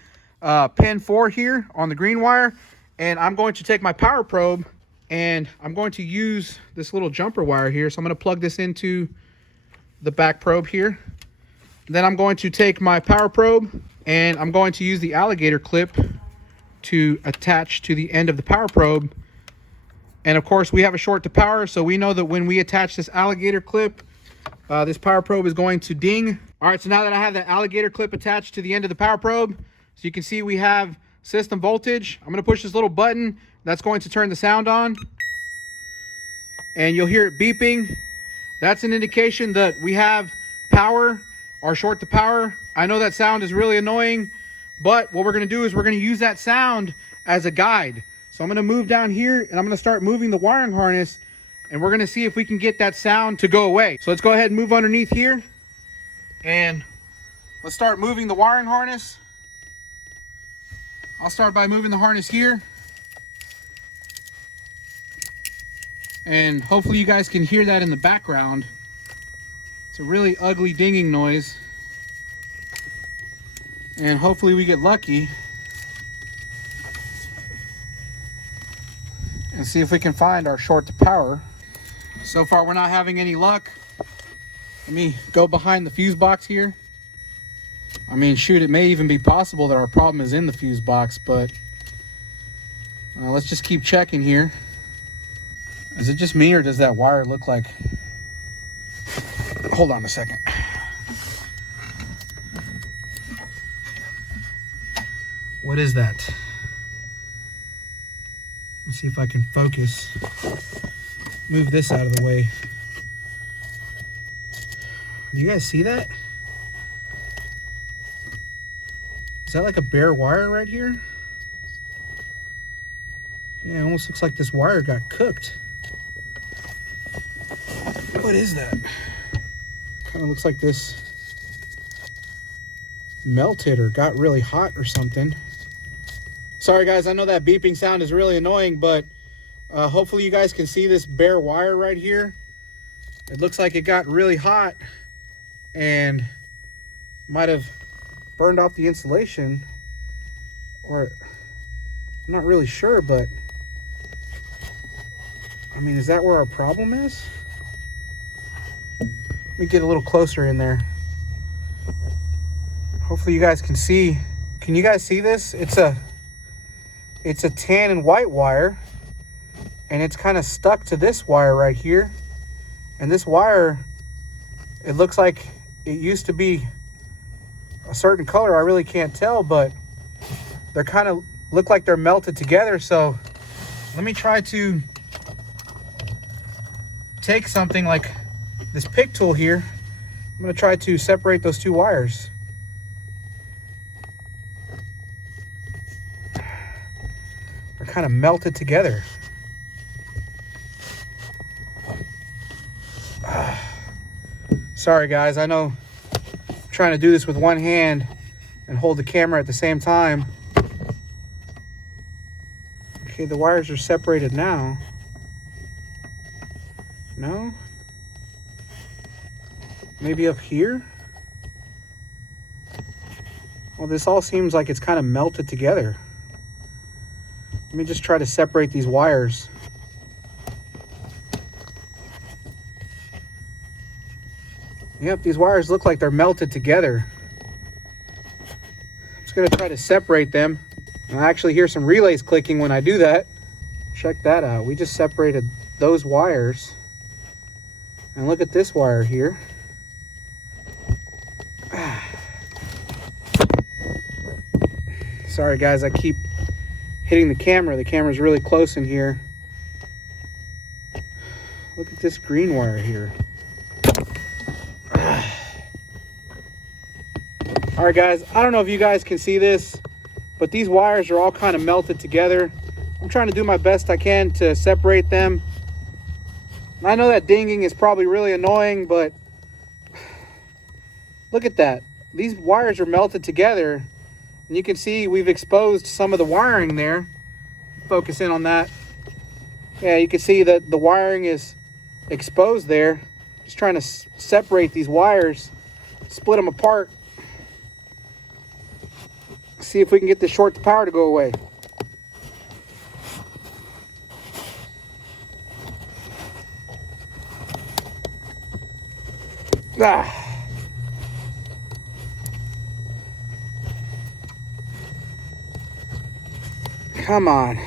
pin 4 here on the green wire, and I'm going to take my power probe and I'm going to use this little jumper wire here. So I'm going to plug this into the back probe here. Then I'm going to take my power probe and I'm going to use the alligator clip to attach to the end of the power probe. And of course we have a short to power, so we know that when we attach this alligator clip, this power probe is going to ding. All right, so now that I have that alligator clip attached to the end of the power probe, so you can see we have system voltage. I'm going to push this little button. That's going to turn the sound on. And you'll hear it beeping. That's an indication that we have power or short to power. I know that sound is really annoying, but what we're going to do is we're going to use that sound as a guide. So I'm going to move down here and I'm going to start moving the wiring harness, and we're going to see if we can get that sound to go away. So let's go ahead and move underneath here, and let's start moving the wiring harness. I'll start by moving the harness here, and hopefully you guys can hear that in the background. It's a really ugly dinging noise, and hopefully we get lucky and see if we can find our short to power. So far we're not having any luck. Let me go behind the fuse box here. I mean, shoot, it may even be possible that our problem is in the fuse box, but let's just keep checking here. Is it just me, or does that wire look like... Hold on a second. What is that? Let's see if I can focus. Move this out of the way. Do you guys see that? Is that like a bare wire right here? Yeah, it almost looks like this wire got cooked. What is that? Kind of looks like this melted or got really hot or something. Sorry guys, I know that beeping sound is really annoying, but hopefully you guys can see this bare wire right here. It looks like it got really hot and might have burned off the insulation, or I'm not really sure, but I mean, is that where our problem is? Let me get a little closer in there. Hopefully you guys can see. Can you guys see this? It's a tan and white wire, and it's kind of stuck to this wire right here. And this wire, it looks like it used to be a certain color. I really can't tell, but they're kind of look like they're melted together. So let me try to take something like this pick tool here. I'm going to try to separate those two wires. They're kind of melted together. Sorry guys, I know I'm trying to do this with one hand and hold the camera at the same time. Okay, the wires are separated now. No? Maybe up here? Well, this all seems like it's kind of melted together. Let me just try to separate these wires. Yep, these wires look like they're melted together. I'm just gonna try to separate them. I actually hear some relays clicking when I do that. Check that out. We just separated those wires. And look at this wire here. Sorry guys, I keep hitting the camera. The camera's really close in here. Look at this green wire here. All right guys, I don't know if you guys can see this, but these wires are all kind of melted together. I'm trying to do my best I can to separate them. I know that dinging is probably really annoying, but look at that. These wires are melted together, and you can see we've exposed some of the wiring there. Focus in on that. Yeah, you can see that the wiring is exposed there. Just trying to separate these wires, split them apart. See if we can get this short to power to go away. Come on.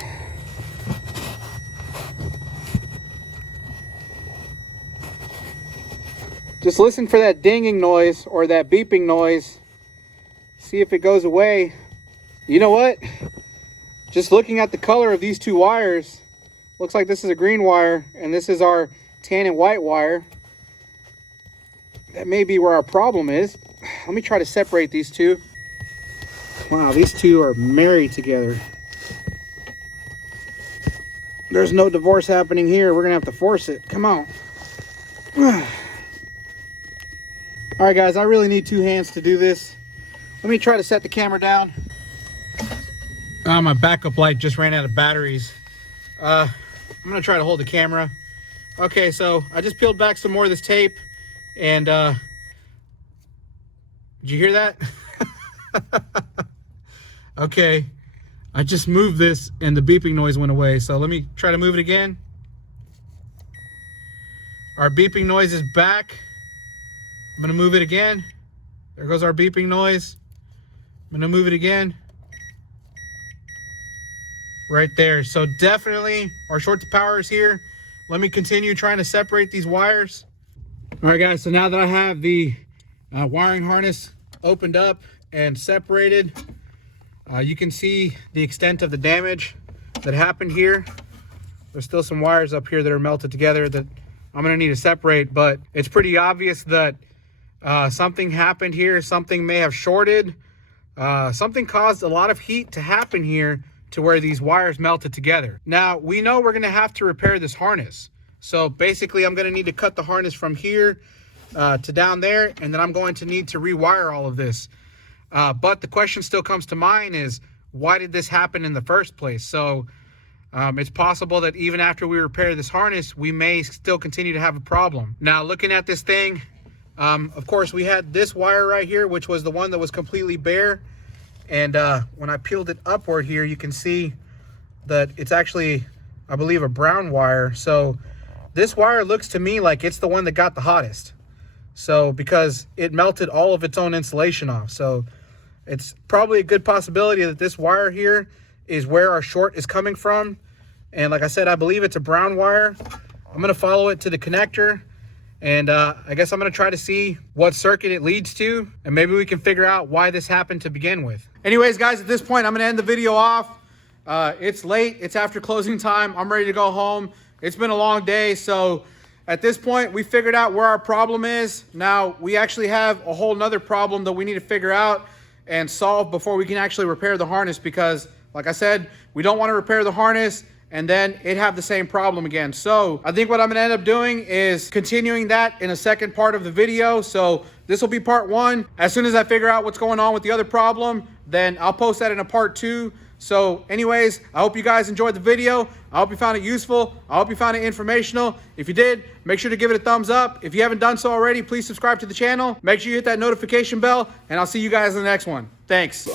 Just listen for that dinging noise or that beeping noise. See if it goes away. You know what? Just looking at the color of these two wires, looks like this is a green wire and this is our tan and white wire. That may be where our problem is. Let me try to separate these two. Wow, these two are married together. There's no divorce happening here. We're gonna have to force it. Come on. All right guys, I really need two hands to do this. Let me try to set the camera down. My backup light just ran out of batteries. I'm gonna try to hold the camera. Okay, so I just peeled back some more of this tape, and did you hear that? Okay, I just moved this and the beeping noise went away. So let me try to move it again. Our beeping noise is back. I'm gonna move it again. There goes our beeping noise. I'm gonna move it again. Right there. So definitely our short to power is here. Let me continue trying to separate these wires. All right guys, so now that I have the wiring harness opened up and separated, you can see the extent of the damage that happened here. There's still some wires up here that are melted together that I'm gonna need to separate, but it's pretty obvious that something happened here. Something may have shorted. Something caused a lot of heat to happen here to where these wires melted together. Now, we know we're gonna have to repair this harness. So basically, I'm gonna need to cut the harness from here to down there, and then I'm going to need to rewire all of this. But the question still comes to mind is, why did this happen in the first place? So it's possible that even after we repair this harness, we may still continue to have a problem. Now, looking at this thing, of course, we had this wire right here, which was the one that was completely bare. And when I peeled it upward here, you can see that it's actually, I believe, a brown wire. So this wire looks to me like it's the one that got the hottest. So because it melted all of its own insulation off. So it's probably a good possibility that this wire here is where our short is coming from. And like I said, I believe it's a brown wire. I'm gonna follow it to the connector. And I guess I'm gonna try to see what circuit it leads to, and maybe we can figure out why this happened to begin with. Anyways, guys, at this point, I'm gonna end the video off. It's late, it's after closing time. I'm ready to go home. It's been a long day, so at this point, we figured out where our problem is. Now, we actually have a whole nother problem that we need to figure out and solve before we can actually repair the harness, because like I said, we don't wanna repair the harness and then it have the same problem again. So I think what I'm gonna end up doing is continuing that in a second part of the video. So this will be part one. As soon as I figure out what's going on with the other problem, then I'll post that in a part two. So anyways, I hope you guys enjoyed the video. I hope you found it useful. I hope you found it informational. If you did, make sure to give it a thumbs up. If you haven't done so already, please subscribe to the channel. Make sure you hit that notification bell, and I'll see you guys in the next one. Thanks.